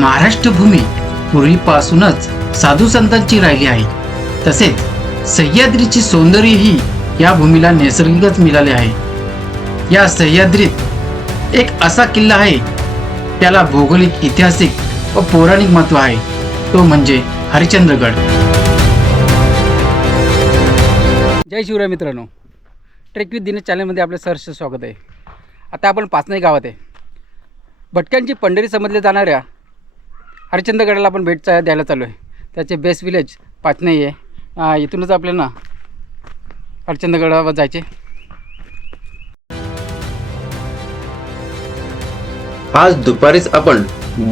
महाराष्ट्र भूमी पूर्वीपासूनच साधू संतांची राहिली आहे. तसेच सह्याद्रीची सौंदर्यही या भूमीला नैसर्गिकच मिळाले आहे. या सह्याद्रीत एक असा किल्ला आहे त्याला भौगोलिक ऐतिहासिक व पौराणिक महत्त्व आहे. तो म्हणजे हरिश्चंद्रगड जय शिवराय मित्रांनो. ट्रेक विथ दिनेश चॅनलमध्ये आपलं सहर्ष स्वागत आहे. आता आपण पाचनाई गावात आहे. भटक्यांची पंढरी समजल्या जाणाऱ्या हरिचंद्रगडाला आपण भेट द्यायला चालू आहे. त्याचे बेस्ट विलेज पाचनाई आहे. इथूनच आपल्याला हरिश्चंद्रगडावर जायचे. आज दुपारीच आपण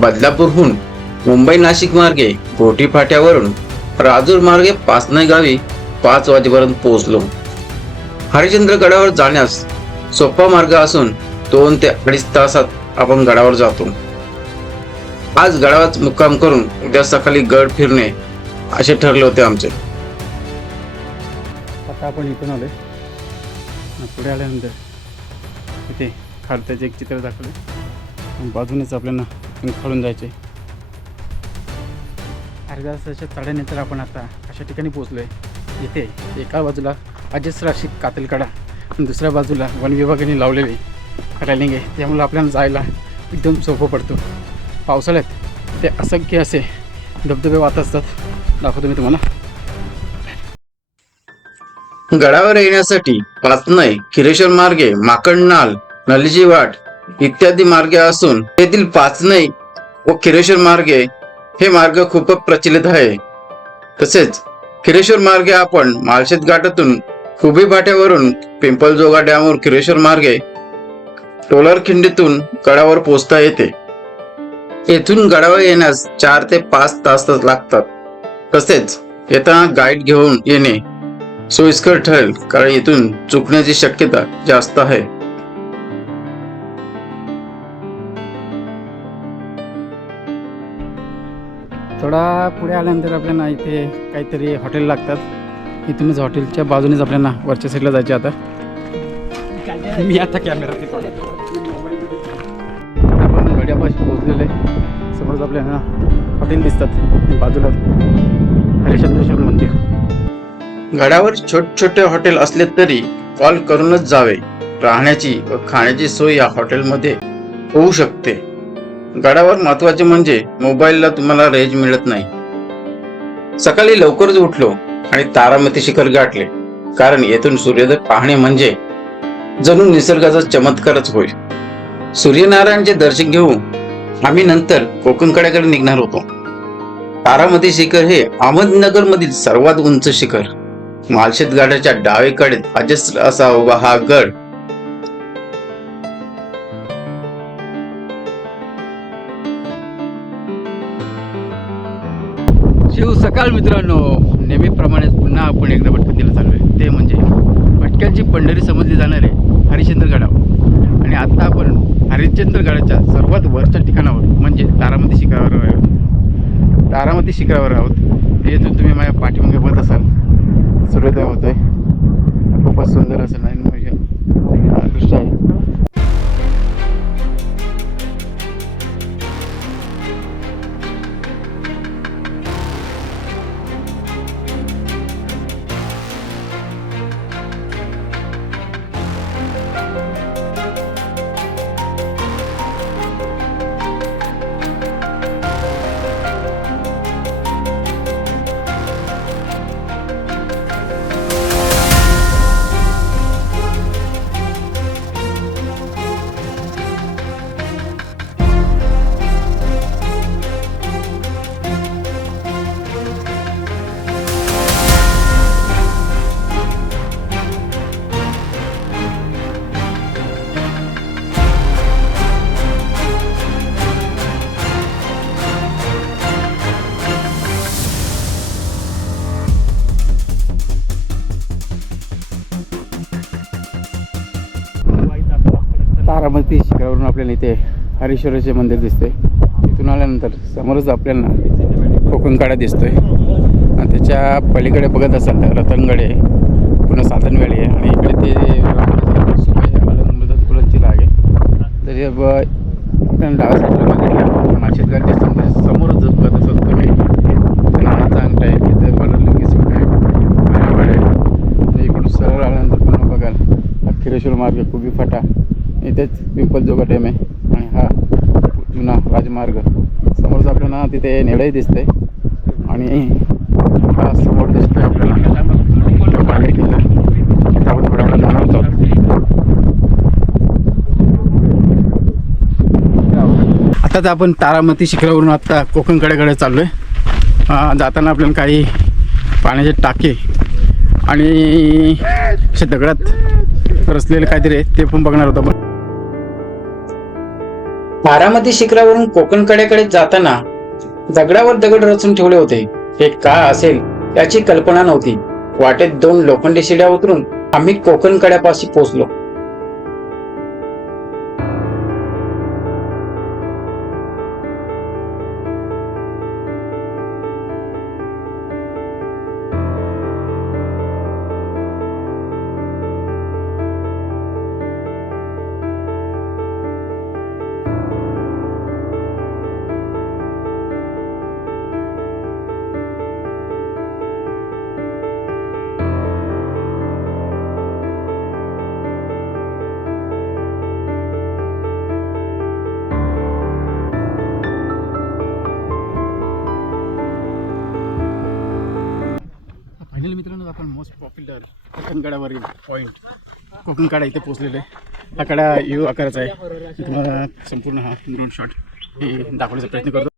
बदलापूरहून मुंबई नाशिक मार्गे घोटी फाट्यावरून राजूर मार्गे पाचनाई गावी पाच वाजेपर्यंत पोहोचलो. हरिश्चंद्रगडावर जाण्यास सोपा मार्ग असून दोन ते अडीच तासात आपण गडावर जातो. आज गडावर मुक्काम करून उद्या सकाळी गड फिरणे असे ठरले होते आमचे. आता आपण इथून आलो पुढे आल्यानंतर इथे खालत्याचे एक चित्र दाखवले बाजूनेच आपल्याला खालून जायचे अर्ध्या तासाच्या चढ्यानंतर आपण आता अशा ठिकाणी पोहोचलो आहे इथे एका बाजूला अजस्राशी कातलकडा आणि दुसऱ्या बाजूला वन विभागाने लावलेली रॅलिंग आहे त्यामुळे आपल्याला जायला एकदम सोपं पडतो. पावसाळ्यात ते असंख्य असे धबधबे वाहत असतात. दाखवतो मी तुम्हाला. गडावर येण्यासाठी पाचनाई खिरेश्वर मार्गे माकडनाल नलीजी वाट इत्यादी मार्गे असून येथील पाचनाई व खिरेश्वर मार्गे हे मार्ग खूप प्रचलित आहे. तसेच खिरेश्वर मार्गे आपण माळशेत घाटातून खुबी भाट्यावरून पिंपळजोगा डॅमवर खिरेश्वर मार्गे टोलर खिंडीतून गडावर पोहोचता येते. येथून गडावर येण्यास चार ते पाच तास लागतात. तसेच येताना गाईड घेऊन येणे सोयीस्कर ठरेल कारण इथून चुकण्याची शक्यता जास्त आहे. थोडा पुढे आल्यानंतर आपल्याला इथे काहीतरी हॉटेल लागतात. इथूनच हॉटेलच्या बाजूनेच आपल्याला वरच्या साईडला जायचे आता. मी आता कॅमेरा समोरच आपल्याला हॉटेल दिसतात बाजूला हरिश्चंद्रेश्वर मंदिर. गडावर छोट छोटे हॉटेल असले तरी कॉल करूनच जावे. राहण्याची व खाण्याची सोय या हॉटेलमध्ये होऊ शकते. गडावर महत्त्वाचे म्हणजे मोबाईलला तुम्हाला रेंज मिळत नाही. सकाळी लवकरच उठलो आणि तारामती शिखर गाठले. कारण येथून सूर्योदय पाहणे म्हणजे जणू निसर्गाचा चमत्कारच होईल सूर्यनारायणचे दर्शन घेऊन आम्ही नंतर कोकणकड्याकडे निघणार होतो. तारामती शिखर हे अहमदनगर मधील सर्वात उंच शिखर. मालशेत गडाच्या डावीकडे अजस्त्र असा उभा हा गड. शिव सकाळ मित्रांनो. नेहमीप्रमाणेच पुन्हा आपण एकदा भटकंतीला चालू आहे ते म्हणजे भटक्यांची पंढरी समजली जाणार आहे हरिश्चंद्र गडावर. आणि आता आपण हरिश्चंद्रगडाच्या सर्वात वरच्या ठिकाणावर म्हणजे तारामती शिखरावर आहोत तारामती शिखरावर आहोत. येथून तुम्ही माझ्या पाठीमागे बघत असाल. सूर्योदय होत आहे खूपच सुंदर असं नाही म्हणजे दृश्य आहे. त्यावरून आपल्याला इथे हरेश्वराचे मंदिर दिसते तिथून आल्यानंतर समोरच आपल्याला कोकणकाडा दिसतोय. आणि त्याच्या पलीकडे बघत असाल तर रतनगडे पुन्हा आहे. आणि इकडे ते तुळची लाग तर साईडला समोरच बघत असत तुम्ही. नाणाचा अंगठा आहे तिथे आहे. इकडून सरळ आल्यानंतर पुन्हा बघाल. अखिरेश्वर मार्ग कुबी फाटा. इथेच पिंपल जोगा डॅम आहे. आणि हा जुना राजमार्ग. समोरच आपल्याला तिथे नेडही दिसतंय. आणि हा समोर दिसतोय आपल्याला. बाले किल्ला. आपण थोड्या आताच आपण तारामती शिखरावरून आत्ता कोकणकडेकडे चाललो आहे जाताना आपल्याला काही पाण्याचे टाके आणि असे दगडात रचलेले काहीतरी आहे, ते पण बघणार होतो आपण. बारामती शिखरावरून कोकण कड्याकडे जाताना दगडावर दगड रचून ठेवले होते. हे का असेल याची कल्पना नव्हती. वाटेत दोन लोखंडी शिड्या उतरून आम्ही कोकण कड्यापाशी पोहोचलो. आपण मोस्ट कोकणकड्यावरील पॉईंट कोकणकडा इथे पोहोचलेलो. आहे हा कडा यू आकाराचा आहे. तुम्हाला संपूर्ण हा ड्रोन शॉट हे दाखवण्याचा प्रयत्न करतो.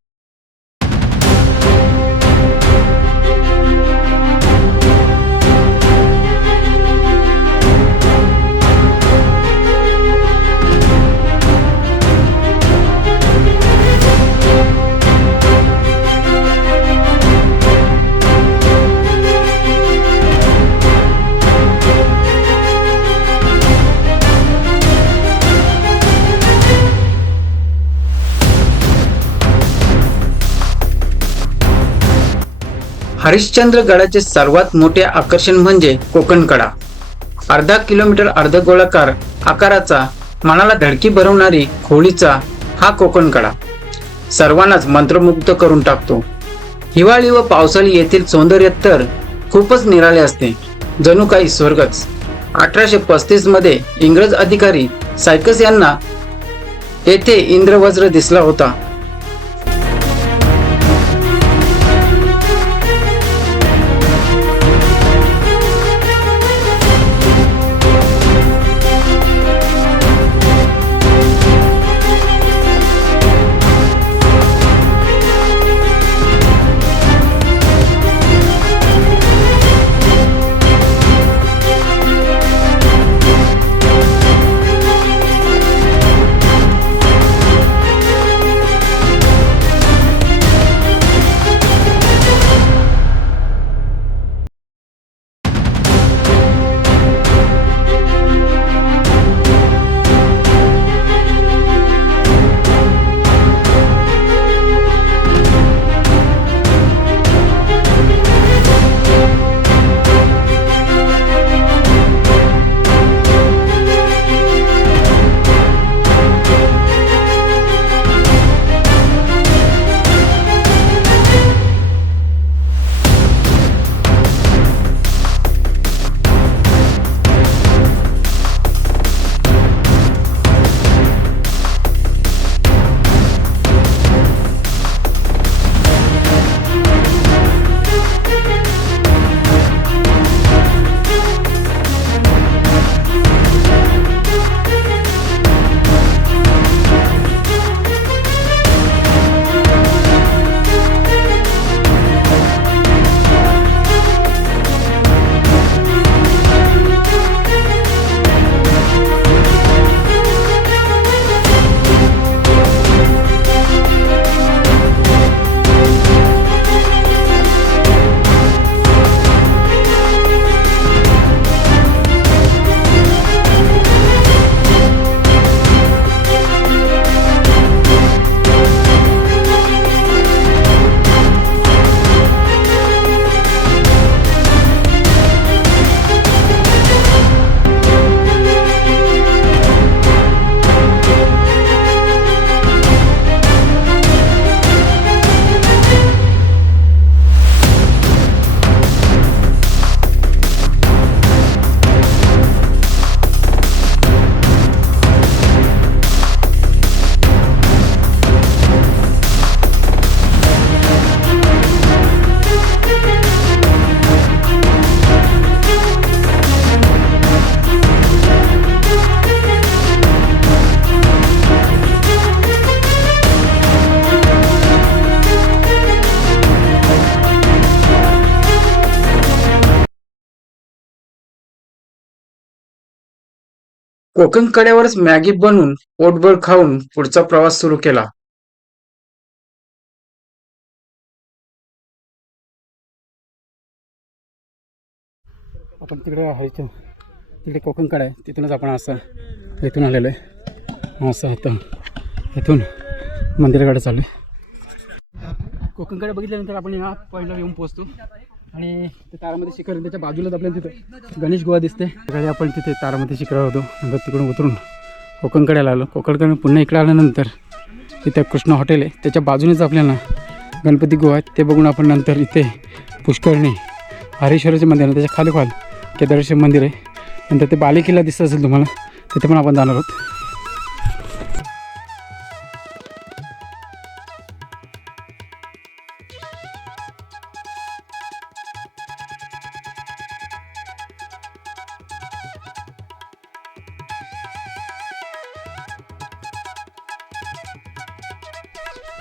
हरिश्चंद्र गडाचे सर्वात मोठे आकर्षण म्हणजे कोकण कडा अर्धा किलोमीटर अर्धगोलाकार आकाराचा मनाला धडकी भरवणारी खोलीचा हा कोकण कडा सर्वांनाच मंत्रमुग्ध करून टाकतो. हिवाळी व पावसाळी येथील सौंदर्य तर खूपच निराळे असते. जणू काही स्वर्गच. अठराशे पस्तीसमध्ये इंग्रज अधिकारी सायकस यांना येथे इंद्रवज्र दिसला होता. कोकण कड्यावरच मॅगी बनवून पोटभर खाऊन पुढचा प्रवास सुरू केला. आपण तिकडे आहे ते- तिकडे कोकणकडे आहे. तिथूनच आपण असं इथून आलेलो आहे. असं आता इथून मंदिराकडे चाललो आहे कोकणकडे बघितल्यानंतर आपण या पॉईंटला येऊन पोहोचतो. आणि ते तारामती शिखर त्याच्या बाजूलाच आपल्याला तिथे गणेश गुहा दिसते. सकाळी आपण तिथे तारामती शिखरावर होतो. नंतर तिकडून उतरून कोकणकड्याला आलो कोकणकडे पुन्हा इकडे आल्यानंतर तिथे कृष्ण हॉटेल आहे. त्याच्या बाजूनेच आपल्याला गणपती गुहा आहे. ते बघून आपण नंतर इथे पुष्कर्णी हरेश्वराचे मंदिर आहे त्याच्याखाली खाल केदारेश्वर मंदिर आहे. नंतर ते बालेकिल्ला दिसत असेल तुम्हाला तिथे पण आपण जाणार आहोत.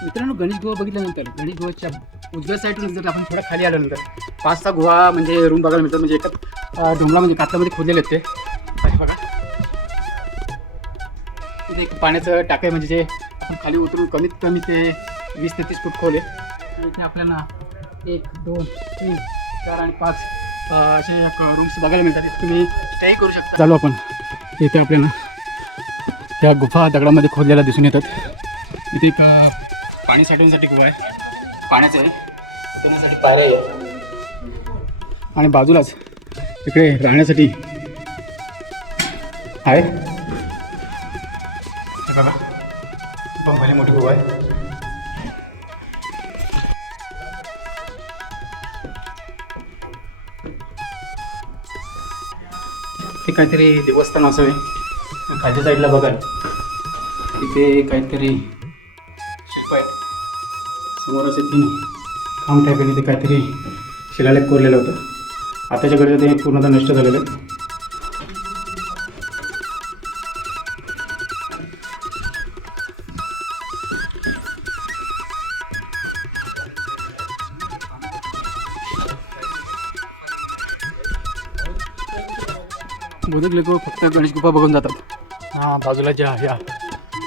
मित्रांनो गणेश गुहा बघितल्यानंतर गणेश गुहाच्या उजव्या साईडून जर आपण थोडं खाली आल्यानंतर पाच सहा गुहा म्हणजे रूम बघायला मिळतात म्हणजे एका डोंगरा म्हणजे कातलामध्ये खोदलेले आहेत ते. बघा. तिथे एक पाण्याचं टाक आहे म्हणजे जे आपण खाली उतरून कमीत कमी ते वीस ते तीस फूट खोल आहे. इथे आपल्याला एक दोन तीन चार आणि पाच असे रूम्स बघायला मिळतात. तुम्ही स्टे करू शकता. चालू आपण. इथे आपल्याला त्या गुफा दगडामध्ये खोदलेल्या दिसून येतात. इथे एक पाणी साठवण्यासाठी गुहा आहे? पाण्याचं उतरण्यासाठी पायऱ्या आहे आणि बाजूलाच इकडे राहण्यासाठी आहे. हे बघा. पण मोठी गुहा आहे. ते काहीतरी देवस्थान असावे खालच्या साईडला बघाल. तिथे काहीतरी समोर असे तीन खांब टाईप तिथे काहीतरी शिलालेख कोरलेलं होतं. आताच्या घडीला ते पूर्णतः नष्ट झालेलं आहे. बहुतेक लोक फक्त गणेश गुफा बघून जातात. हा बाजूला ज्या ह्या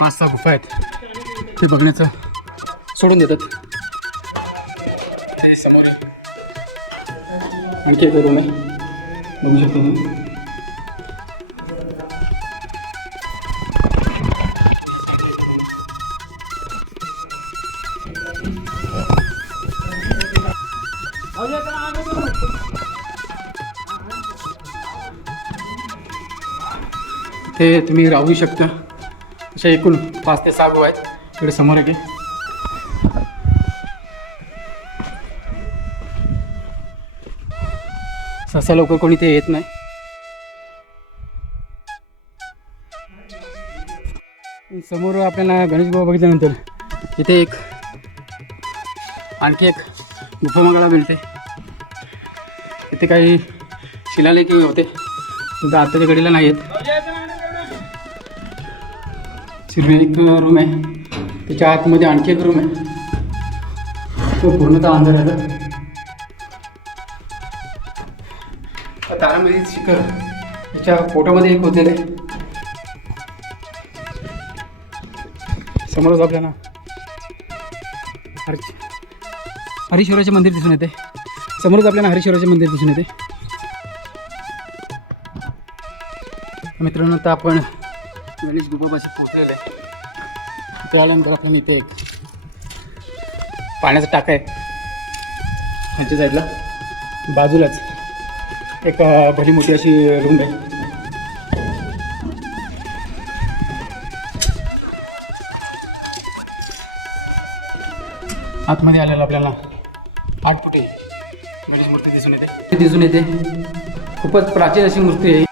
पाच सहा गुफा आहेत ते बघण्याचं सोडून देतात. आणखी एक रूम आहे बघू शकतो तुम्ही ते तुम्ही राहू शकता. अशा एकूण पाच ते सहा गो आहेत. इकडे समोर आहे. सहसा लवकर कोणी ते येत नाही. समोर आपल्याला गणेश बाबा बघितल्यानंतर इथे एक आणखी एक गुफा बघायला मिळते तिथे काही शिलालेख होते. सुद्धा आत्ताच्या घडीला नाही आहेत शिरवे एक रूम आहे. त्याच्या आतमध्ये आणखी एक रूम आहे. तो पूर्णतः अंधार आहे. तारामध्ये शिखर त्याच्या फोटोमध्ये एक होते समोरच आपल्याला हर- हरीश्वराचे मंदिर दिसून येते. समोरच आपल्याला हरीश्वराचे मंदिर दिसून येते. मित्रांनो आता आपण गणेश गुबाबाशी पोहोचलेलं आहे. तिथे आल्यानंतर आपण इथे एक पाण्याचा टाका आहे. खालच्या साईडला बाजूलाच. एक भली मोठी अशी रूम आहे. आतमध्ये आलेला आपल्याला आठ फुटे गणेश मूर्ती दिसून येते. दिसून येते. खूपच प्राचीन अशी मूर्ती आहे.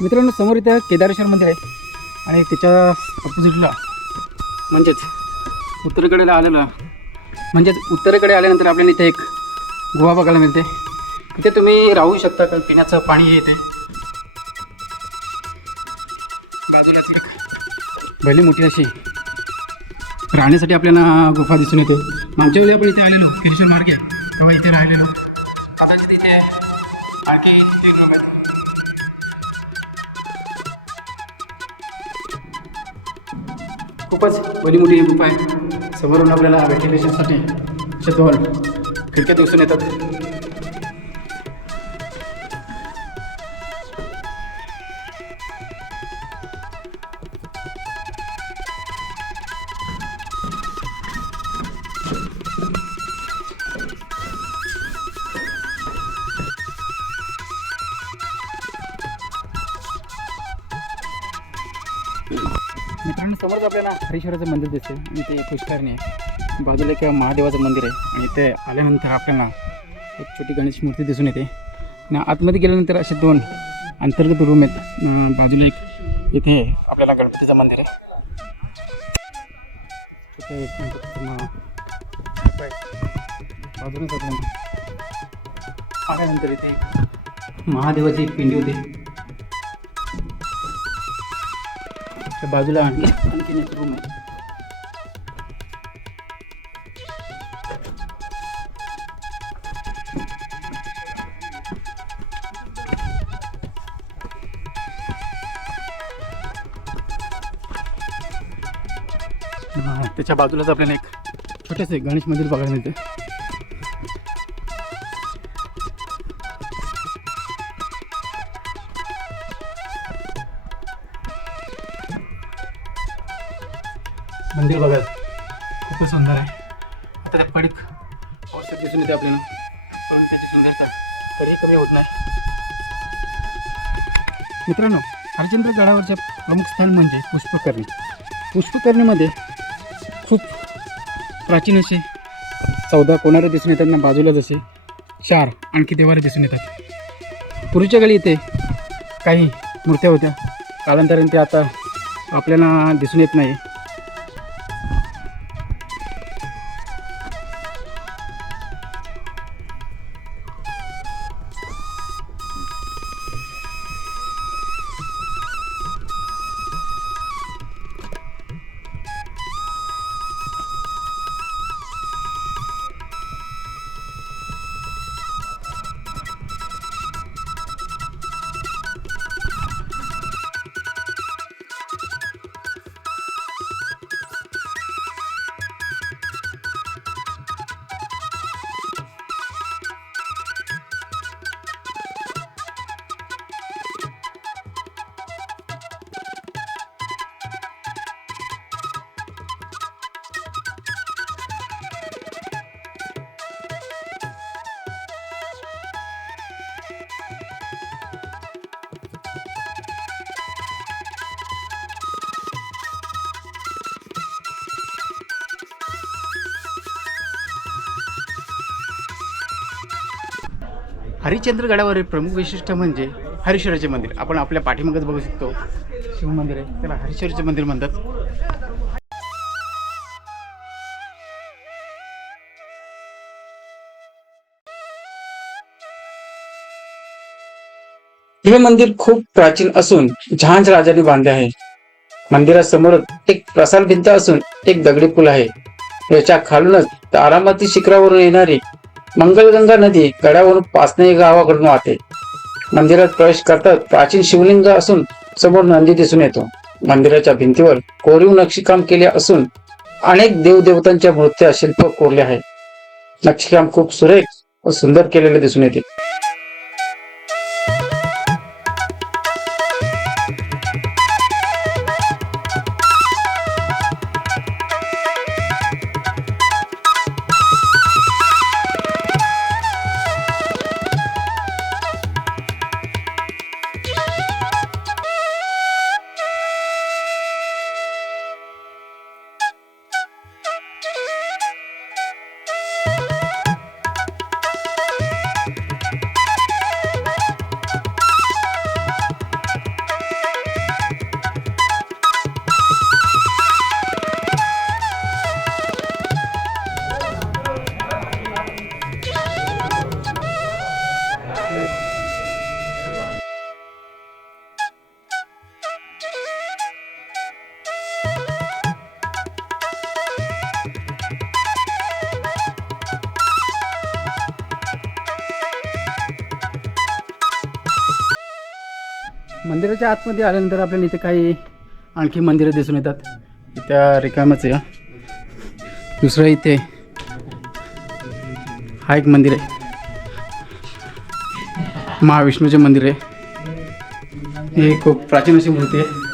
मित्रांनो समोर इथं केदारेश्वर मंदिर आहे. आणि त्याच्या अपोजिटला म्हणजेच उत्तरेकडे आलेलं म्हणजेच उत्तरेकडे आल्यानंतर आपल्याला इथे एक गुहा बघायला मिळते. तिथे तुम्ही राहू शकता कारण पिण्याचं पाणी येते बाजूलाच एक भली मोठी अशी राहण्यासाठी आपल्याला गुफा दिसून येते. मागच्या वेळी आपण इथे आलेलो किरेश्वर मार्गे. खूपच भली मोठी उपाय आहे समोरून आपल्याला व्हेंटिलेशनसाठी छतवाल खिडक्या दिवसून येतात. समोरच आपल्याला हरिश्वराचं मंदिर दिसते आणि ते पुष्कारणी आहे. बाजूला एक महादेवाचं मंदिर आहे. आणि ते आल्यानंतर आपल्याला एक छोटी गणेश मूर्ती दिसून येते. आणि आतमध्ये गेल्यानंतर असे दोन अंतर्गत रूम आहेत. बाजूला एक इथे आपल्याला गणपतीचं मंदिर आहे. तिथे आल्यानंतर इथे महादेवाची पिंडी होती. त्या बाजूला आणखी आणखीन एक रूम आहे. त्याच्या बाजूलाच आपल्याला एक छोटेसे गणेश मंदिर बघायला मिळते मित्रांनो हरिश्चंद्र गडावरच्या प्रमुख स्थान म्हणजे पुष्पकर्णी. पुष्पकर्णीमध्ये खूप प्राचीन असे चौदा कोणारे दिसून येतात ना बाजूला जसे चार आणखी देवारे दिसून येतात. पूर्वीच्या काळी इथे काही मूर्त्या होत्या. कालांतराने ते आता आपल्याला दिसून येत नाही. हरिश्चंद्र गडावरील प्रमुख वैशिष्ट्य म्हणजे हरिश्वराचे मंदिर. आपण आपल्या पाठीमागच बघू शकतो. शिव मंदिर आहे. त्याला हरिश्वराचे मंदिर म्हणतात. हे मंदिर खूप प्राचीन असून झांज राजाने बांधले आहे. मंदिरासमोर एक प्रसार भिंत असून एक दगडी पूल आहे. याच्या खालूनच तारामती शिखरावरून येणारी मंगलगंगा नदी गडावरून पाचने गावाकडून वाहते. मंदिरात प्रवेश करतात प्राचीन शिवलिंग असून समोर नंदी दिसून येतो. मंदिराच्या भिंतीवर कोरीव नक्षीकाम केले असून अनेक देवदेवतांच्या मूर्त्या शिल्प कोरले आहे नक्षीकाम खूप सुरेख व सुंदर केलेले दिसून येते. मंदिराच्या आतमध्ये आल्यानंतर आपल्याला इथे काही आणखी मंदिरं दिसून येतात. त्या रिकामच आहे दुसरं इथे हा एक मंदिर आहे. महाविष्णूचे मंदिर आहे. हे खूप प्राचीन अशी मूर्ती आहे.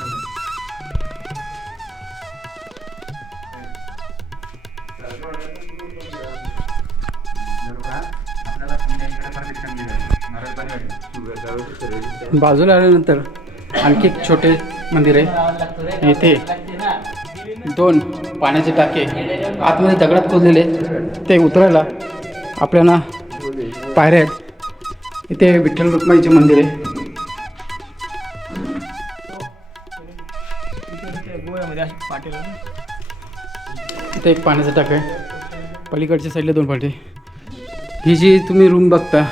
बाजूला आल्यानंतर आणखी एक छोटे मंदिर आहे. इथे दोन पाण्याचे टाके आतमध्ये दगडात खोदलेले ते उतरायला आपल्याला पायऱ्या आहेत. इथे विठ्ठल रुक्माईचे मंदिर आहे. इथे एक पाण्याचा टाका आहे. पलीकडच्या साईडला दोन पाटे ही जी तुम्ही रूम बघता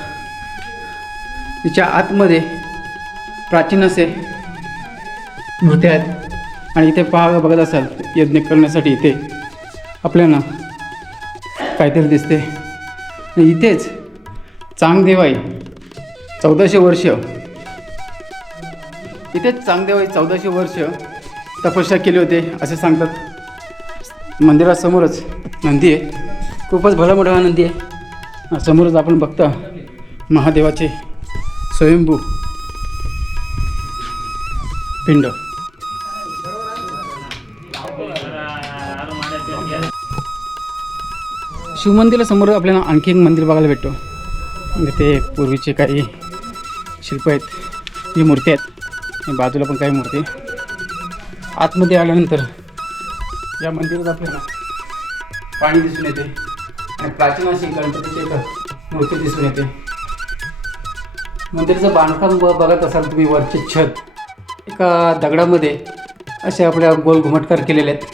तिच्या आतमध्ये प्राचीन असे मूर्त्या आहेत. आणि इथे पहा बघत असाल यज्ञ करण्यासाठी इथे आपल्याला काहीतरी दिसते. आणि इथेच चांगदेवाई चौदाशे वर्ष. इथेच चांगदेवाई चौदाशे वर्ष तपस्या केली होते असे सांगतात. मंदिरासमोरच नंदी आहे. खूपच भला मोठा हा नंदी आहे. समोरच आपण बघता महादेवाचे स्वयंभू पिंड. शिवमंदिरासमोर आपल्याला आणखी एक मंदिर बघायला भेटतो. म्हणजे ते पूर्वीचे काही शिल्प आहेत ही मूर्ती आहेत आणि बाजूला पण काही मूर्ती. आतमध्ये आल्यानंतर या मंदिरात आपल्याला पाणी दिसून येते आणि प्राचीन अशी गणपतीची एक मूर्ती दिसून येते. मंदिराचं बांधकाम बघत असाल तुम्ही वरचे छत एका दगडामध्ये असे आपल्या गोल घुमटकार केलेले आहेत.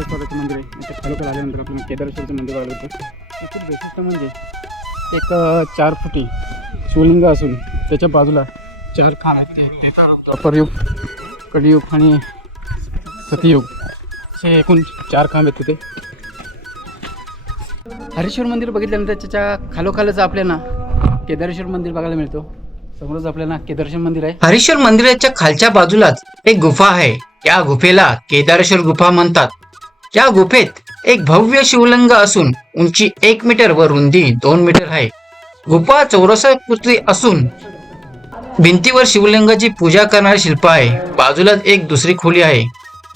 हरिश्चंद्र मंदिर आहे. त्या खालोखाल आल्यानंतर आपल्याला केदारेश्वरचं मंदिर आलं होतं याचं वैशिष्ट्य म्हणजे एक चार फुटी शिवलिंग असून त्याच्या बाजूला चार खांब आहेत. ते त्रेतायुग, द्वापरयुग कलियुग आणि सतयुग. असे एकूण चार खांब आहेत तिथे. हरेश्वर मंदिर बघितल्यानंतर त्याच्या खालोखालच आपल्याला केदारेश्वर मंदिर बघायला मिळतो. समोरच आपल्याला केदारेश्वर मंदिर आहे. हरेश्वर मंदिराच्या खालच्या बाजूलाच एक गुफा आहे. या गुफेला केदारेश्वर गुफा म्हणतात. या गुफेत एक भव्य शिवलिंग असून उंची एक मीटर व रुंदी दोन मीटर आहे. गुफा चौरसाकृती असून भिंतीवर शिवलिंगाची पूजा करणारे शिल्प आहे. बाजूलाच एक दुसरी खोली आहे.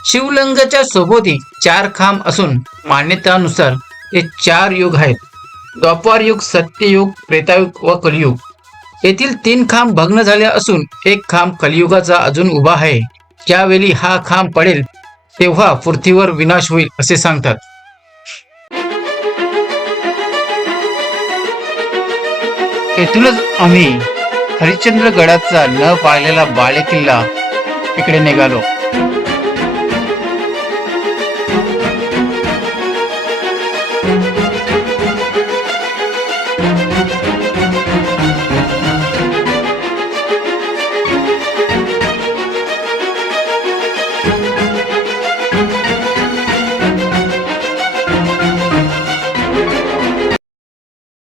शिवलिंगाच्या सोबती चार खांब असून मान्यतानुसार हे चार युग आहेत. द्वापार युग सत्ययुग प्रेतायुग व कलियुग. येथील तीन खांब भग्न झाले असून एक खांब कलियुगाचा अजून उभा आहे. ज्यावेळी हा खांब पडेल तेव्हा पृथ्वीवर विनाश होईल असे सांगतात. येथूनच आम्ही हरिश्चंद्र गडाचा न पाहिलेला बाळे किल्ला इकडे निघालो.